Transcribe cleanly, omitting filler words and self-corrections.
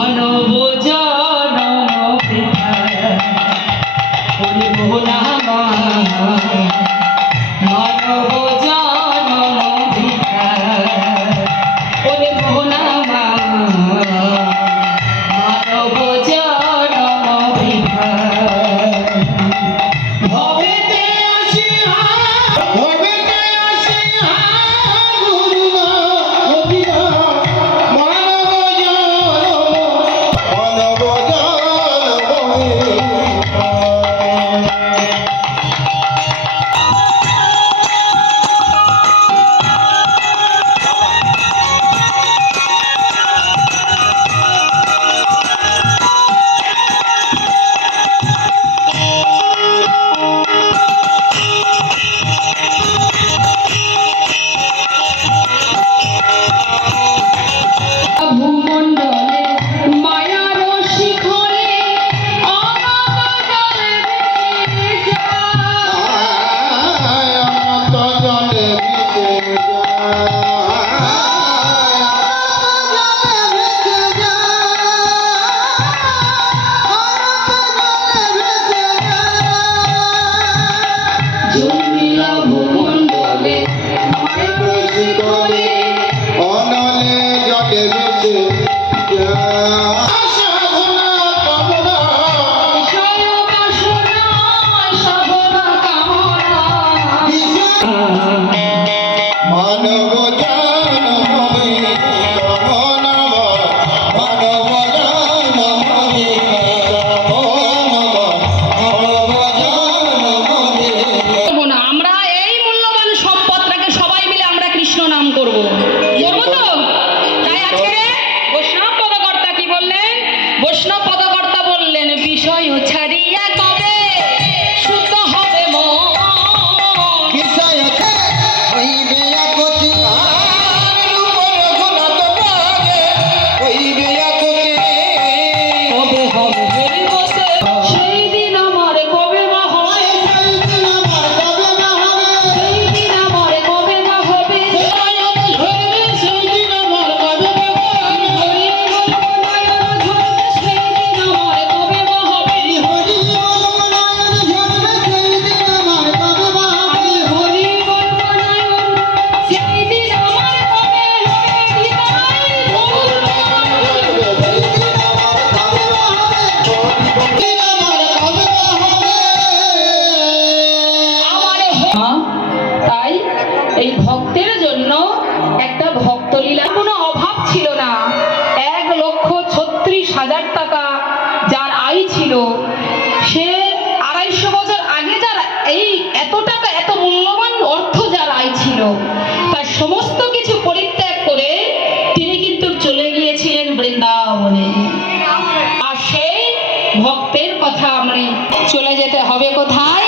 মানব জনম বৃথা করিব না মানব জনম বৃথা করিব না মানব জনম বৃথা ভবেতে আসিয়া বৈষ্ণব পদকর্তা বললেন বিষয় ছাড়িয়া তবে শুদ্ধ হবে মন বিষয় হইবে একতি রূপর গুণত পারে হইবে একতি কবে হবে হেরি বসে সেই দিন আমার কবে বা হয় সেই দিন আমার কবে বা হবে সেই দিন আমার কবে বা হবে সেই দিন আমার কবে বা হবে এই ভক্তের জন্য একটা ভক্তলীলা কোনো অভাব ছিল না 1,36,000 টাকা যার আয় ছিল সে 250 বছর আগে যার এই এত টাকা এত মূল্যবান অর্থ যার আয় ছিল তার সমস্ত কিছু পরিত্যাগ করে তিনি কিন্তু চলে গিয়েছিলেন বৃন্দাবনে আর সেই ভক্তের কথা আমরা চলে যেতে হবে কোথায়